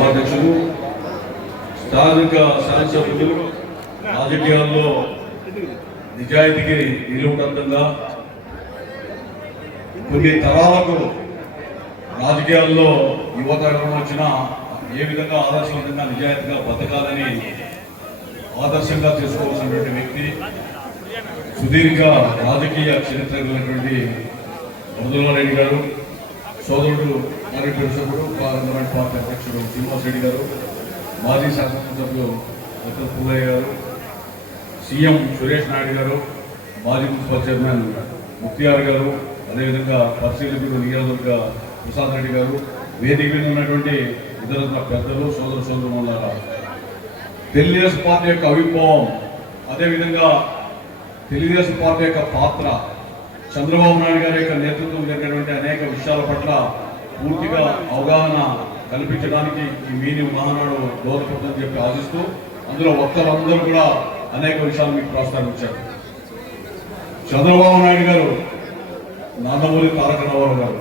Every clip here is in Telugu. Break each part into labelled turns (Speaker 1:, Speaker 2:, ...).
Speaker 1: సభాధ్యక్షులు స్థానిక శాసనసభ్యులు రాజకీయాల్లో నిజాయితీకి నిలువుటంతంగా కొన్ని తరాలకు రాజకీయాల్లో యువతరం వచ్చిన ఏ విధంగా ఆదర్శవంతంగా నిజాయితీగా బతకాలని ఆదర్శంగా చేసుకోవాల్సినటువంటి వ్యక్తి సుదీర్ఘ రాజకీయ చరిత్ర కలిగినటువంటి గారు సోదరుడు కార్యక్రమ సభ్యుడు పార్లమెంట్ పార్టీ అధ్యక్షుడు శ్రీనివాస్ రెడ్డి గారు మాజీ శాసనసభ్యులు డాక్టర్ పుల్లయ్య గారు సీఎం సురేష్ నాయుడు గారు మాజీ మున్సిపల్ చైర్మన్ ముక్తియార్ గారు అదేవిధంగా పరిశీలకులు నియోజకవర్గ ప్రసాద్ రెడ్డి గారు వేదిక మీద ఉన్నటువంటి ఇతర పెద్దలు సోదర సోదరులారా తెలుగుదేశం పార్టీ యొక్క అవిభావం అదేవిధంగా తెలుగుదేశం పార్టీ యొక్క పాత్ర చంద్రబాబు నాయుడు గారి యొక్క నేతృత్వం జరిగినటువంటి అనేక విషయాల పట్ల పూర్తిగా అవగాహన కల్పించడానికి ఈ మీని మహానాడు దోహదపడుతుందని చెప్పి ఆశిస్తూ అందులో వక్తలందరూ కూడా అనేక విషయాలు మీకు ప్రస్తావించారు. చంద్రబాబు నాయుడు గారు నందమూరి తారక రామారావు గారు.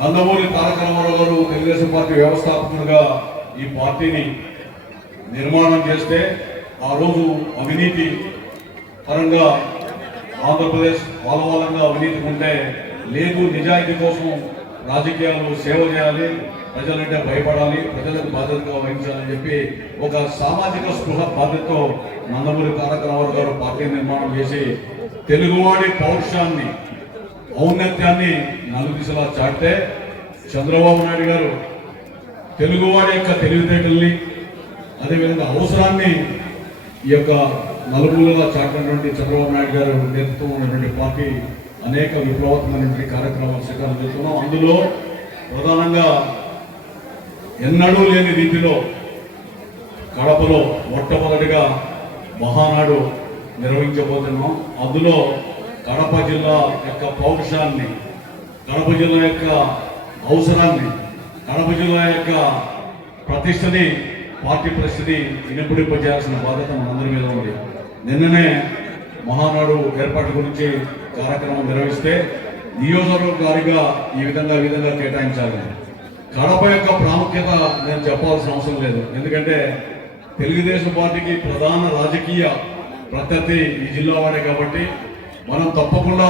Speaker 1: నందమూరి తారక రామారావు గారు తెలుగుదేశం పార్టీ వ్యవస్థాపకులుగా ఈ పార్టీని నిర్మాణం చేస్తే ఆ రోజు అవినీతి పరంగా ఆంధ్రప్రదేశ్ ఆలవాలంగా అవినీతి ఉంటే లేదు నిజాయితీ కోసం రాజకీయాలు సేవ చేయాలి ప్రజలంటే భయపడాలి ప్రజలకు బాధ్యతగా వహించాలని చెప్పి ఒక సామాజిక స్పృహ బాధ్యతతో నందమూరి తారక రామారావు గారు పార్టీ నిర్మాణం చేసి తెలుగువాడి పౌరుషాన్ని ఔన్నత్యాన్ని నలుదిశలా చాటితే చంద్రబాబు నాయుడు గారు తెలుగువాడి యొక్క తెలివితేటల్ని అదేవిధంగా అవసరాన్ని ఈ యొక్క నలుగురుగా చాటినటువంటి చంద్రబాబు నాయుడు గారు నేతృత్వం ఉన్నటువంటి పార్టీ అనేక విప్లవాత్మకమైనటువంటి కార్యక్రమాలు శ్రీకారం చేస్తున్నాం అందులో ప్రధానంగా ఎన్నడూ లేని రీతిలో కడపలో మొట్టమొదటిగా మహానాడు నిర్వహించబోతున్నాం. అందులో కడప జిల్లా యొక్క పౌరుషాన్ని కడప జిల్లా యొక్క అవసరాన్ని కడప జిల్లా యొక్క ప్రతిష్టని పార్టీ పరిస్థితి వినపడింపజేయాల్సిన బాధ్యత మనందరి మీద ఉంది. నిన్ననే మహానాడు ఏర్పాటు గురించి కార్యక్రమం నిర్వహిస్తే నియోజకవర్గ వారీగా ఈ విధంగా ఈ విధంగా కేటాయించాలి. కడప యొక్క ప్రాముఖ్యత నేను చెప్పాల్సిన అవసరం లేదు. ఎందుకంటే తెలుగుదేశం పార్టీకి ప్రధాన రాజకీయ ప్రత్యర్థి ఈ జిల్లా వాడే కాబట్టి మనం తప్పకుండా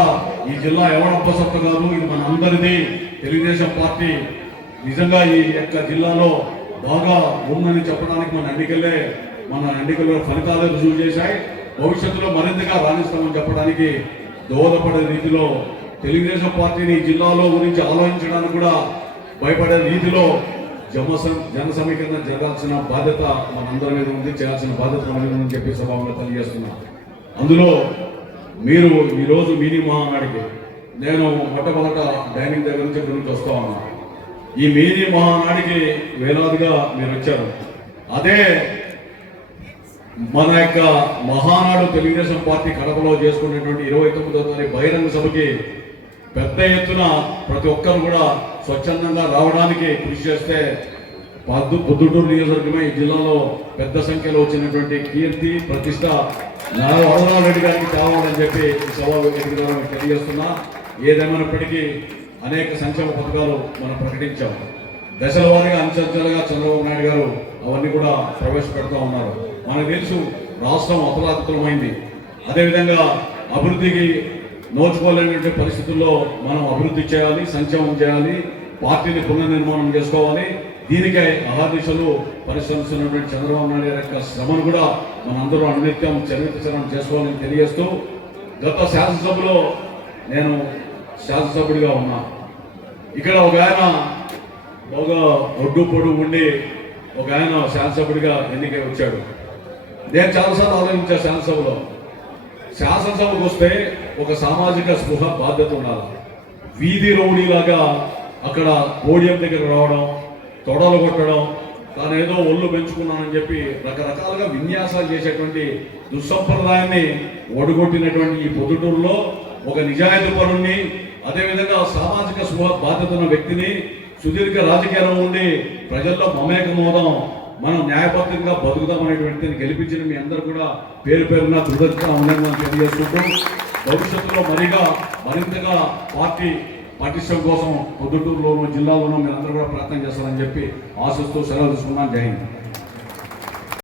Speaker 1: ఈ జిల్లా ఎవడబ్బసత్త కాదు ఇది మన అందరిది. తెలుగుదేశం పార్టీ నిజంగా ఈ యొక్క జిల్లాలో బాగా ఉందని చెప్పడానికి మన ఎన్నికలే మన ఎన్నికల్లో ఫలితాలు రుజువు చేశాయి. భవిష్యత్తులో మరింతగా రాణిస్తామని చెప్పడానికి దోహదపడే రీతిలో తెలుగుదేశం పార్టీని జిల్లాలో గురించి ఆలోచించడానికి కూడా భయపడే రీతిలో జమ జన సమీకరణ జరగాల్సిన బాధ్యత మనందరి మీద ఉంది చేయాల్సిన బాధ్యత మన మీద ఉందని చెప్పి సభలో తెలియజేస్తున్నా. అందులో మీరు ఈరోజు మినీ మహానాడికి నేను మొట్టమొదట డైనింగ్ దగ్గర నుంచి గురించి వస్తా ఉన్నా. ఈ మినీ మహానాడికి వేలాదిగా మీరు వచ్చారు. అదే మన యొక్క మహానాడు తెలుగుదేశం పార్టీ కడపలో చేసుకునేటువంటి ఇరవై తొమ్మిదో తారీఖు బహిరంగ సభకి పెద్ద ఎత్తున ప్రతి ఒక్కరు కూడా స్వచ్ఛందంగా రావడానికి కృషి చేస్తే పద్దు పొద్దుటూరు నియోజకవర్గమే ఈ జిల్లాలో పెద్ద సంఖ్యలో వచ్చినటువంటి కీర్తి ప్రతిష్ట వరదరావు రెడ్డి గారికి కావాలని చెప్పి ఈ సభ తెలియజేస్తున్నా. ఏదేమైనప్పటికీ అనేక సంక్షేమ పథకాలు మనం ప్రకటించాము దశల వారీగా చంద్రబాబు నాయుడు గారు అవన్నీ కూడా ప్రవేశపెడతా ఉన్నారు. మనకు తెలుసు రాష్ట్రం అతలాతలమైంది అదేవిధంగా అభివృద్ధికి నోచుకోలేనటువంటి పరిస్థితుల్లో మనం అభివృద్ధి చేయాలి సంక్షేమం చేయాలి పార్టీని పునర్నిర్మాణం చేసుకోవాలి. దీనికై అహాదిశలు పరిశ్రమిస్తున్నటువంటి చంద్రబాబు నాయుడు గారి యొక్క శ్రమను కూడా మనందరూ అనునిత్యం చరిత్రం చేసుకోవాలని తెలియజేస్తూ గత శాసనసభలో నేను శాసనసభ్యుడిగా ఉన్నా. ఇక్కడ ఒక ఆయన బాగా ఒడ్డు పొడుగు ఉండి ఒక ఆయన శాసనసభ్యుడిగా ఎన్నికై వచ్చాడు. నేను చాలాసార్లు ఆలోచించా శాసనసభలో. శాసనసభకు వస్తే ఒక సామాజిక స్పృహ బాధ్యత ఉండాలి. వీధి రౌడీలాగా అక్కడ పోడియం దగ్గర రావడం తొడలు కొట్టడం తాను ఏదో ఒళ్ళు పెంచుకున్నానని చెప్పి రకరకాలుగా విన్యాసాలు చేసేటువంటి దుస్సంప్రదాయాన్ని ఒడగొట్టినటువంటి ఈ పొద్దుటూరులో ఒక నిజాయితీ పరుణ్ణి అదేవిధంగా సామాజిక స్పృహ బాధ్యత ఉన్న వ్యక్తిని సుదీర్ఘ రాజకీయాలు ఉండి ప్రజల్లో మమేకమవుదాం మనం న్యాయబద్ధంగా బతుకుదామనేటువంటిది గెలిపించిన మీ అందరూ కూడా పేరు పేరున కృతజ్ఞత ఉందని తెలియజేసుకుంటూ భవిష్యత్తులో మరిగా మరింతగా పార్టీ పటిష్టం కోసం పొద్దుటూరులోను జిల్లాలోనూ మీరందరూ కూడా ప్రయత్నం చేస్తారని చెప్పి ఆశిస్తూ సెలవు తీసుకున్నాను. జై హింద్.